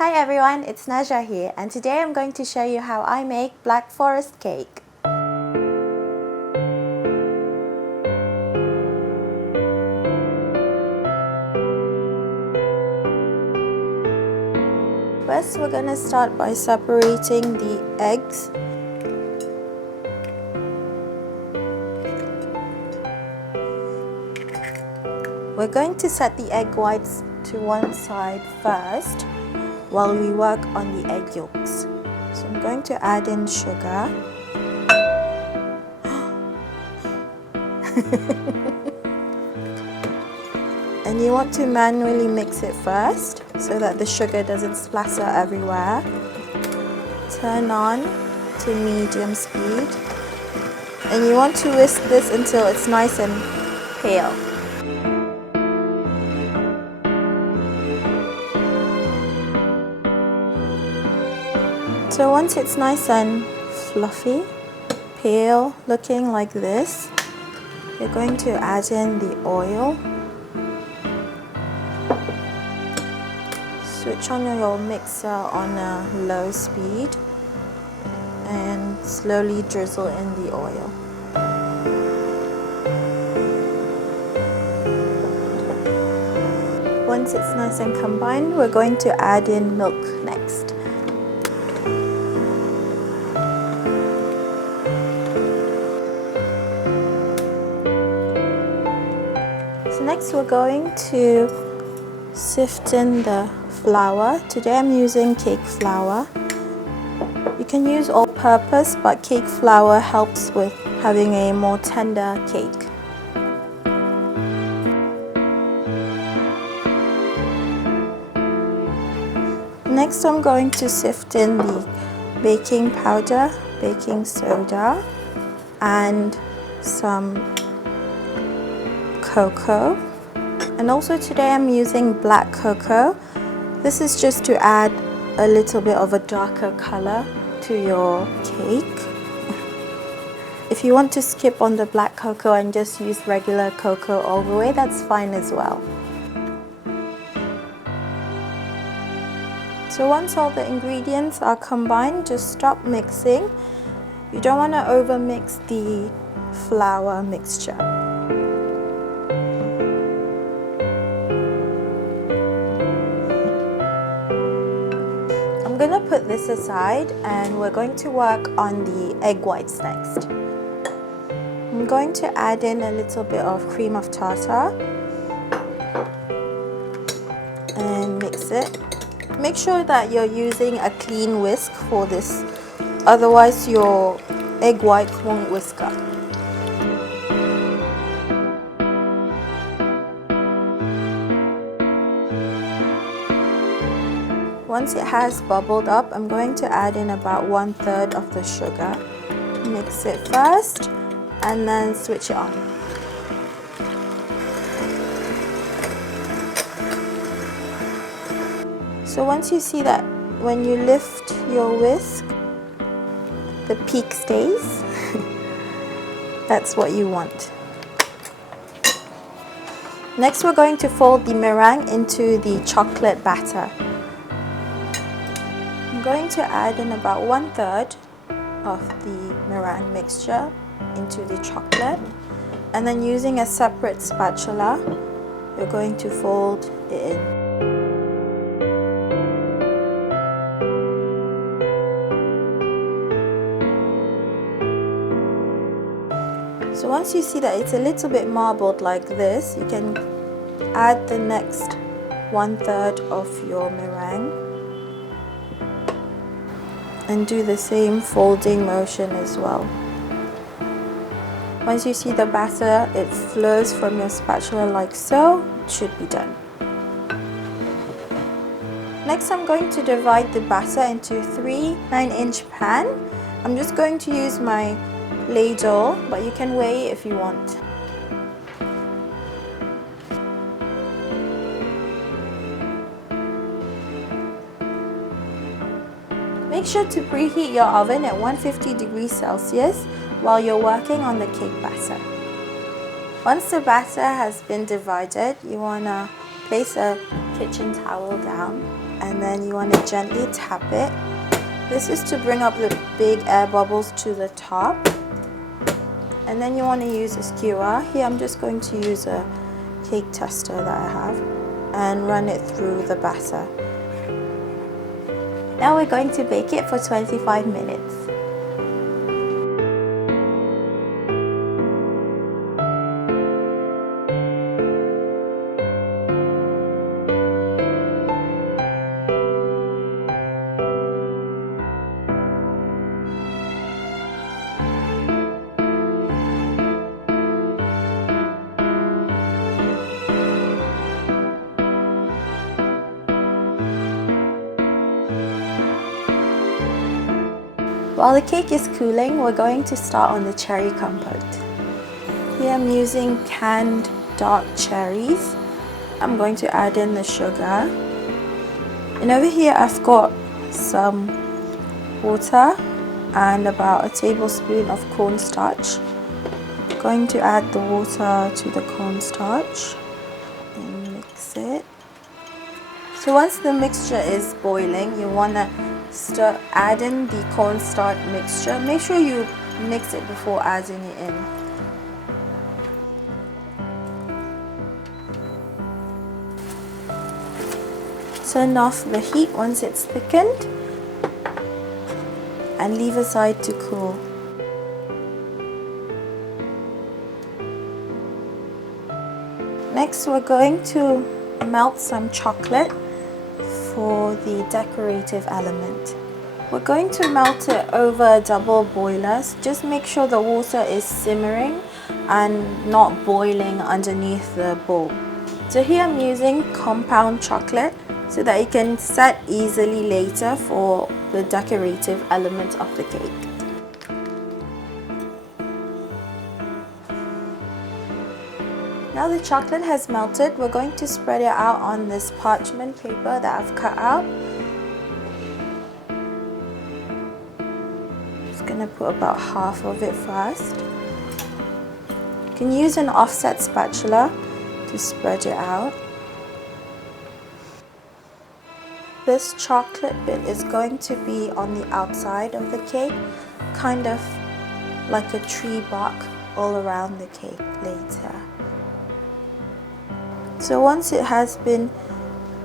Hi everyone, it's Najwa here, and today I'm going to show you how I make Black Forest cake. First, we're going to start by separating the eggs. We're going to set the egg whites to one side first while we work on the egg yolks. So I'm going to add in sugar. And you want to manually mix it first so that the sugar doesn't splatter everywhere. Turn on to medium speed. And you want to whisk this until it's nice and pale. So once it's nice and fluffy, pale looking like this, you're going to add in the oil. Switch on your mixer on a low speed and slowly drizzle in the oil. Once it's nice and combined, we're going to add in milk next. So next we're going to sift in the flour. Today I'm using cake flour. You can use all-purpose, but cake flour helps with having a more tender cake. Next I'm going to sift in the baking powder, baking soda, and some cocoa. And also today I'm using black cocoa. This is just to add a little bit of a darker color to your cake. If you want to skip on the black cocoa and just use regular cocoa all the way, that's fine as well. So once all the ingredients are combined, just stop mixing. You don't want to over mix the flour mixture. I'm going to put this aside and we're going to work on the egg whites next. I'm going to add in a little bit of cream of tartar and mix it. Make sure that you're using a clean whisk for this, otherwise your egg whites won't whisk up. Once it has bubbled up, I'm going to add in about 1/3 of the sugar. Mix it first and then switch it on. So once you see that when you lift your whisk, the peak stays, that's what you want. Next we're going to fold the meringue into the chocolate batter. I'm going to add in about 1/3 of the meringue mixture into the chocolate, and then using a separate spatula, you're going to fold it in. So once you see that it's a little bit marbled like this, you can add the next 1/3 of your meringue and do the same folding motion as well. Once you see the batter, it flows from your spatula like so, it should be done. Next I'm going to divide the batter into 3 9-inch pans. I'm just going to use my ladle, but you can weigh if you want. Make sure to preheat your oven at 150 degrees Celsius while you're working on the cake batter. Once the batter has been divided, you want to place a kitchen towel down and then you want to gently tap it. This is to bring up the big air bubbles to the top. And then you want to use a skewer. Here I'm just going to use a cake tester that I have and run it through the batter. Now we're going to bake it for 25 minutes. While the cake is cooling, we're going to start on the cherry compote. Here I'm using canned dark cherries. I'm going to add in the sugar. And over here I've got some water and about a tablespoon of cornstarch. I'm going to add the water to the cornstarch and mix it. So once the mixture is boiling, you want to add in the cornstarch mixture. Make sure you mix it before adding it in. Turn off the heat once it's thickened and leave aside to cool. Next we're going to melt some chocolate for the decorative element. We're going to melt it over a double boiler. So just make sure the water is simmering and not boiling underneath the bowl. So here I'm using compound chocolate so that it can set easily later for the decorative element of the cake. Now the chocolate has melted, we're going to spread it out on this parchment paper that I've cut out. Just gonna put about half of it first. You can use an offset spatula to spread it out. This chocolate bit is going to be on the outside of the cake, kind of like a tree bark all around the cake later. So once it has been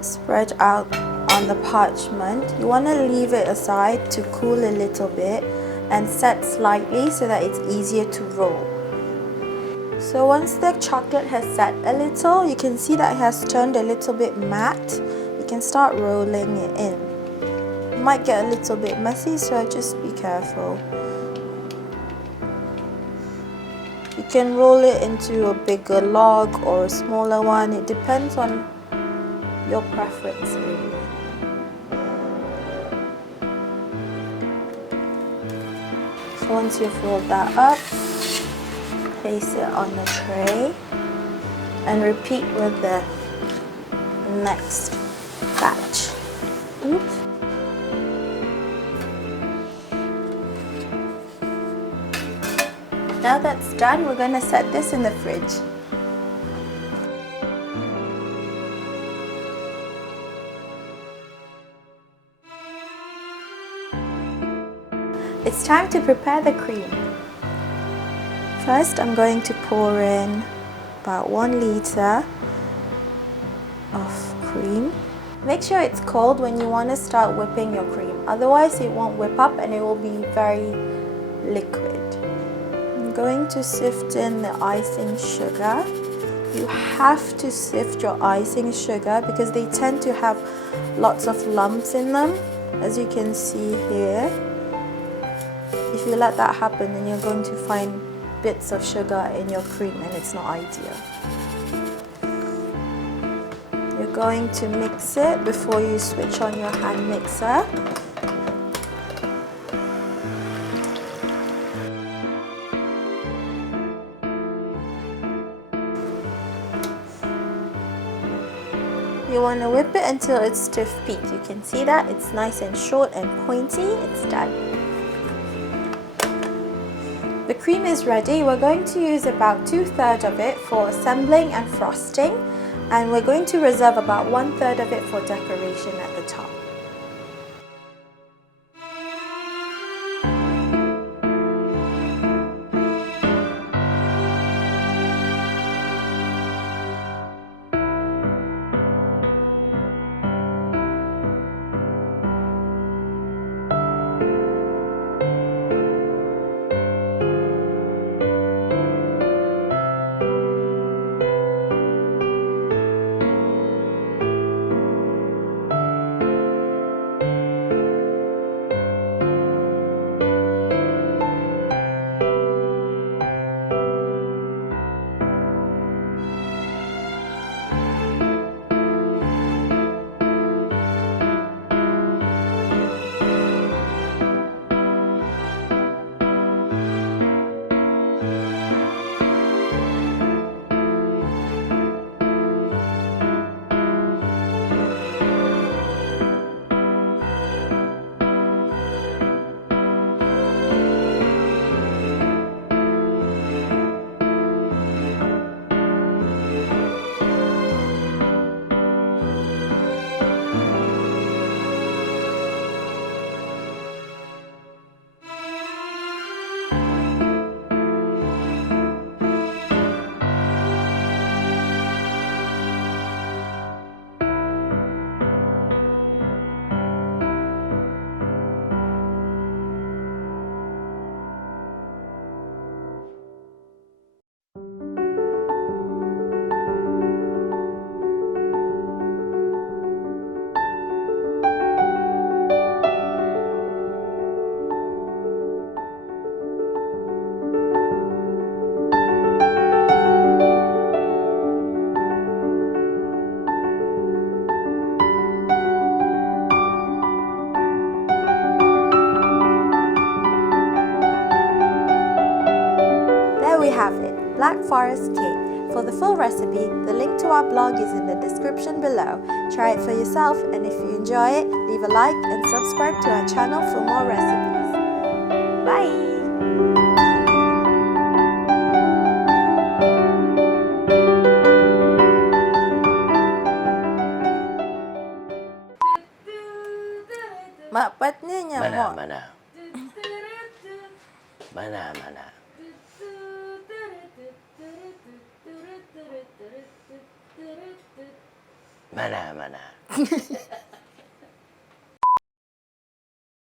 spread out on the parchment, you want to leave it aside to cool a little bit and set slightly so that it's easier to roll. So once the chocolate has set a little, you can see that it has turned a little bit matte. You can start rolling it in. It might get a little bit messy, so just be careful. You can roll it into a bigger log or a smaller one. It depends on your preference really. So once you've rolled that up, place it on the tray and repeat with the next batch. Oops. Now that's done, we're going to set this in the fridge. It's time to prepare the cream. First, I'm going to pour in about 1 liter of cream. Make sure it's cold when you want to start whipping your cream, otherwise it won't whip up and it will be very liquid. I'm going to sift in the icing sugar. You have to sift your icing sugar because they tend to have lots of lumps in them, as you can see here. If you let that happen, then you're going to find bits of sugar in your cream and it's not ideal. You're going to mix it before you switch on your hand mixer. You want to whip it until it's stiff peak. You can see that it's nice and short and pointy. It's done. The cream is ready. We're going to use about 2/3 of it for assembling and frosting, And we're going to reserve about 1/3 of it for decoration at the top. We have it, Black Forest cake. For the full recipe, the link to our blog is in the description below. Try it for yourself, and if you enjoy it, leave a like and subscribe to our channel for more recipes. Bye! Mapatnya Mana, mo. mana. Mana, mana. Mana, mana.